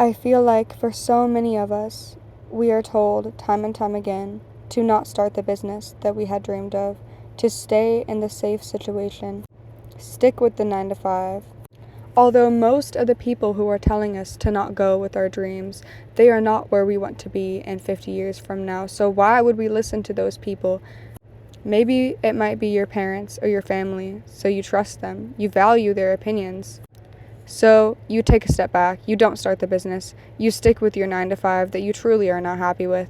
I feel like for so many of us, we are told time and time again to not start the business that we had dreamed of, to stay in the safe situation, stick with the 9 to 5. Although most of the people who are telling us to not go with our dreams, they are not where we want to be in 50 years from now. So why would we listen to those people? Maybe it might be your parents or your family, so you trust them, you value their opinions. So you take a step back, you don't start the business, you stick with your 9 to 5 that you truly are not happy with.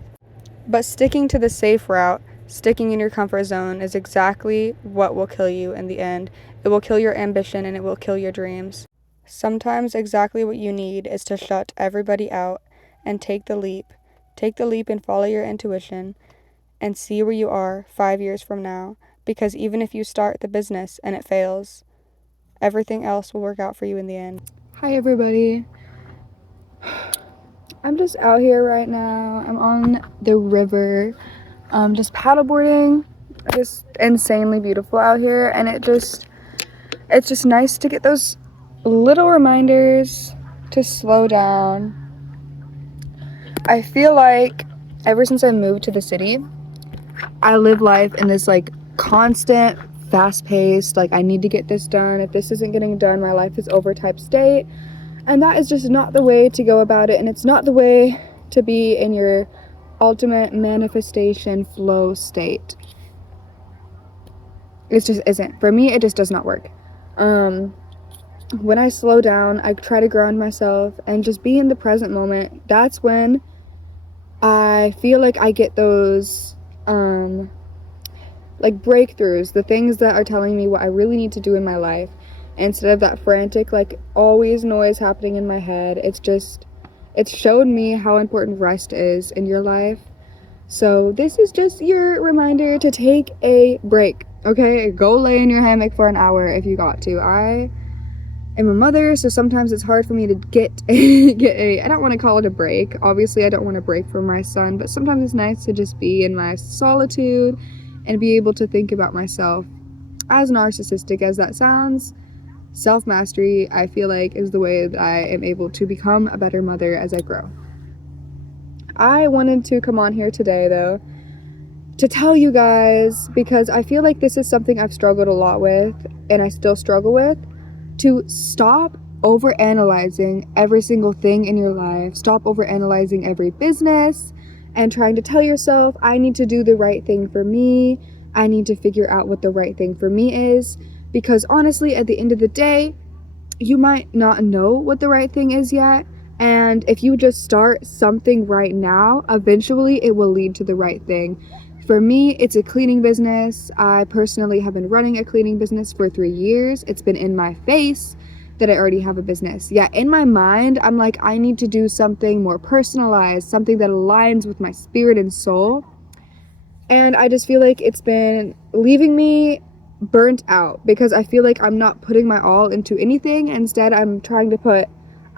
But sticking to the safe route, sticking in your comfort zone is exactly what will kill you in the end. It will kill your ambition and it will kill your dreams. Sometimes exactly what you need is to shut everybody out and take the leap. Take the leap and follow your intuition and see where you are 5 years from now. Because even if you start the business and it fails, everything else will work out for you in the end. Hi everybody. I'm just out here right now. I'm on the river, just paddleboarding. Just insanely beautiful out here, and it's just nice to get those little reminders to slow down. I feel like ever since I moved to the city, I live life in this like constant, fast-paced, like I need to get this done. If this isn't getting done, my life is over type state. And that is just not the way to go about it, and it's not the way to be in your ultimate manifestation flow state. It just isn't. For me, it just does not work. When I slow down, I try to ground myself and just be in the present moment. That's when I feel like I get those like breakthroughs, the things that are telling me what I really need to do in my life, instead of that frantic, like always noise happening in my head. It's showed me how important rest is in your life. So this is just your reminder to take a break, okay? Go lay in your hammock for an hour if you got to. I am a mother, so sometimes it's hard for me to get I don't want to call it a break. Obviously, I don't want to break from my son, but sometimes it's nice to just be in my solitude and be able to think about myself. As narcissistic as that sounds, self-mastery, I feel like, is the way that I am able to become a better mother as I grow. I wanted to come on here today, though, to tell you guys, because I feel like this is something I've struggled a lot with, and I still struggle with, to stop overanalyzing every single thing in your life. Stop overanalyzing every business and trying to tell yourself, I need to do the right thing for me. I need to figure out what the right thing for me is. Because honestly, at the end of the day, you might not know what the right thing is yet. And if you just start something right now, eventually it will lead to the right thing. For me, it's a cleaning business. I personally have been running a cleaning business for 3 years. It's been in my face that I already have a business. Yeah, in my mind, I'm like, I need to do something more personalized, something that aligns with my spirit and soul. And I just feel like it's been leaving me burnt out because I feel like I'm not putting my all into anything. Instead, I'm trying to put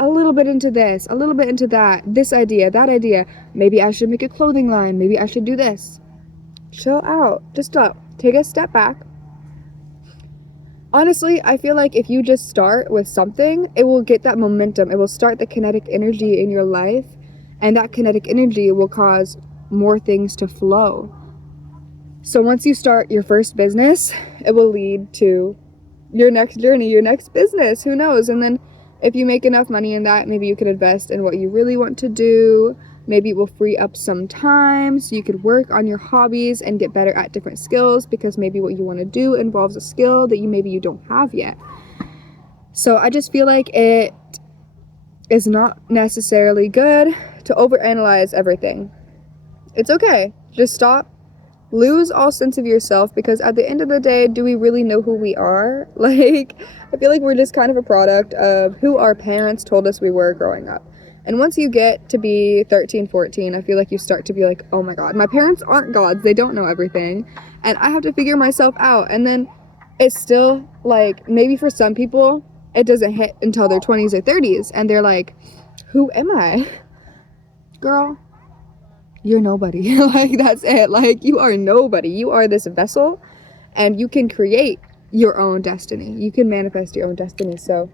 a little bit into this, a little bit into that, this idea, that idea. Maybe I should make a clothing line. Maybe I should do this. Chill out. Just stop. Take a step back. Honestly, I feel like if you just start with something, it will get that momentum. It will start the kinetic energy in your life, and that kinetic energy will cause more things to flow. So once you start your first business, it will lead to your next journey, your next business. Who knows? And then if you make enough money in that, maybe you could invest in what you really want to do. Maybe it will free up some time so you could work on your hobbies and get better at different skills, because maybe what you want to do involves a skill that maybe you don't have yet. So I just feel like it is not necessarily good to overanalyze everything. It's okay. Just stop. Lose all sense of yourself, because at the end of the day, do we really know who we are? Like, I feel like we're just kind of a product of who our parents told us we were growing up. And once you get to be 13, 14, I feel like you start to be like, oh my god, my parents aren't gods, they don't know everything, and I have to figure myself out. And then it's still like, maybe for some people it doesn't hit until their 20s or 30s, and they're like, who am I? Girl, you're nobody. Like, that's it. Like, you are nobody. You are this vessel, and you can create your own destiny. You can manifest your own destiny. So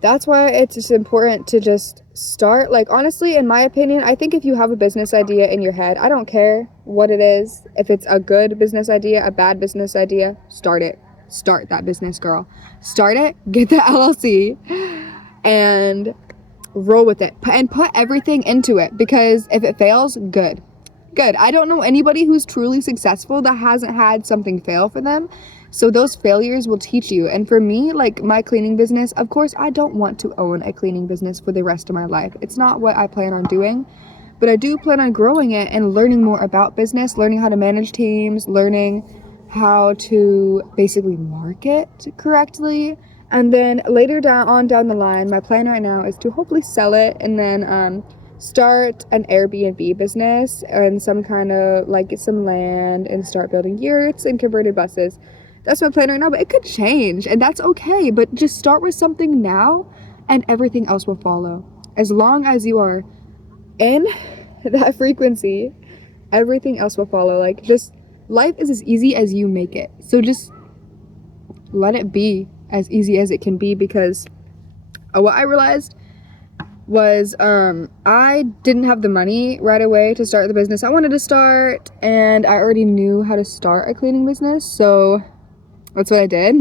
that's why it's just important to just start. Like, honestly, in my opinion, I think if you have a business idea in your head, I don't care what it is. If it's a good business idea, a bad business idea, start it. Start that business, girl. Start it, get the LLC, and roll with it. And put everything into it, because if it fails, good. Good. I don't know anybody who's truly successful that hasn't had something fail for them. So those failures will teach you. And for me, like my cleaning business, of course, I don't want to own a cleaning business for the rest of my life. It's not what I plan on doing, but I do plan on growing it and learning more about business, learning how to manage teams, learning how to basically market correctly. And then later down the line, my plan right now is to hopefully sell it and then start an Airbnb business and some kind of like get some land and start building yurts and converted buses. That's my plan right now, but it could change, and that's okay. But just start with something now, and everything else will follow. As long as you are in that frequency, everything else will follow. Like, just life is as easy as you make it. So just let it be as easy as it can be, because what I realized was I didn't have the money right away to start the business I wanted to start, and I already knew how to start a cleaning business, so that's what I did.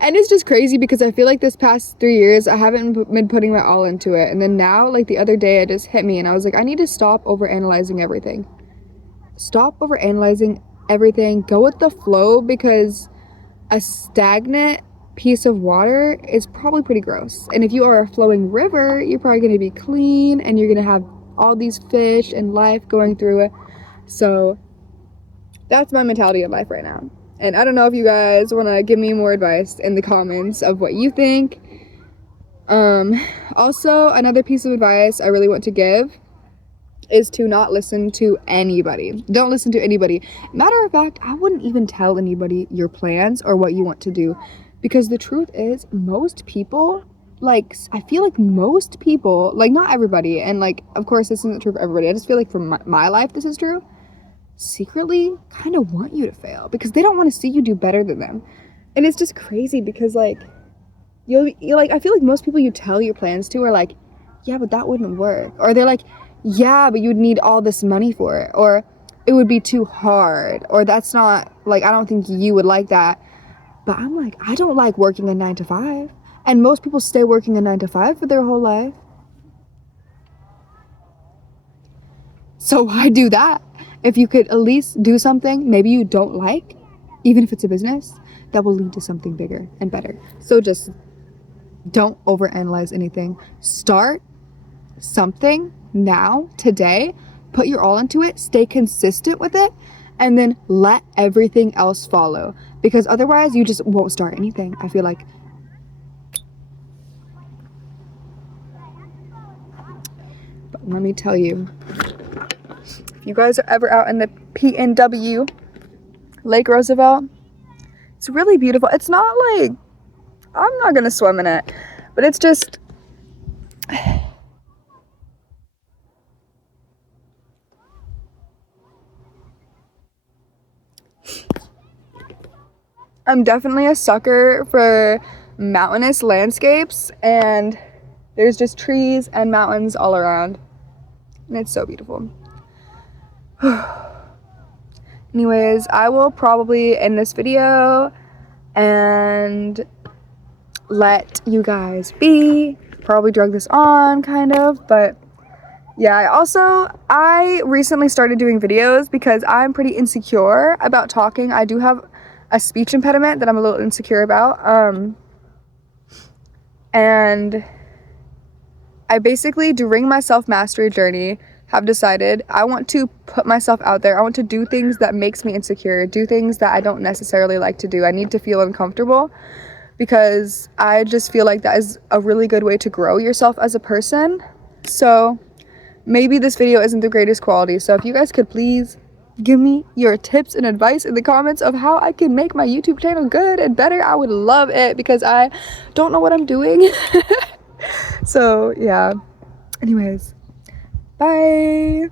And it's just crazy because I feel like this past 3 years I haven't been putting my all into it, and then now, like the other day, it just hit me and I was like, I need to stop overanalyzing everything. Stop overanalyzing everything. Go with the flow, because a stagnant piece of water is probably pretty gross. And if you are a flowing river, you're probably going to be clean and you're going to have all these fish and life going through it. So that's my mentality of life right now. And I don't know if you guys want to give me more advice in the comments of what you think. Also, another piece of advice I really want to give is to not listen to anybody. Don't listen to anybody. Matter of fact, I wouldn't even tell anybody your plans or what you want to do, because the truth is, most people, like, I feel like most people, like, not everybody, and like, of course this isn't true for everybody, I just feel like for my life this is true, secretly kind of want you to fail because they don't want to see you do better than them. And it's just crazy because like you're like, I feel like most people you tell your plans to are like, yeah, but that wouldn't work, or they're like, yeah, but you would need all this money for it, or it would be too hard, or that's not, like, I don't think you would like that. But I'm like, I don't like working a 9 to 5, and most people stay working a 9 to 5 for their whole life. So why do that? If you could at least do something maybe you don't like, even if it's a business, that will lead to something bigger and better. So just don't overanalyze anything. Start something now, today, put your all into it, stay consistent with it, and then let everything else follow. Because otherwise you just won't start anything, I feel like. But let me tell you, if you guys are ever out in the PNW, Lake Roosevelt, it's really beautiful. It's not like, I'm not gonna swim in it, but it's just, I'm definitely a sucker for mountainous landscapes, and there's just trees and mountains all around, and it's so beautiful. Anyways, I will probably end this video and let you guys be. Probably drug this on, kind of, but yeah. I recently started doing videos because I'm pretty insecure about talking. I do have a speech impediment that I'm a little insecure about, and I basically, during my self-mastery journey, have decided I want to put myself out there. I want to do things that makes me insecure, do things that I don't necessarily like to do. I need to feel uncomfortable, because I just feel like that is a really good way to grow yourself as a person. So maybe this video isn't the greatest quality, so if you guys could please give me your tips and advice in the comments of how I can make my YouTube channel good and better, I would love it, because I don't know what I'm doing. So yeah, anyways, bye.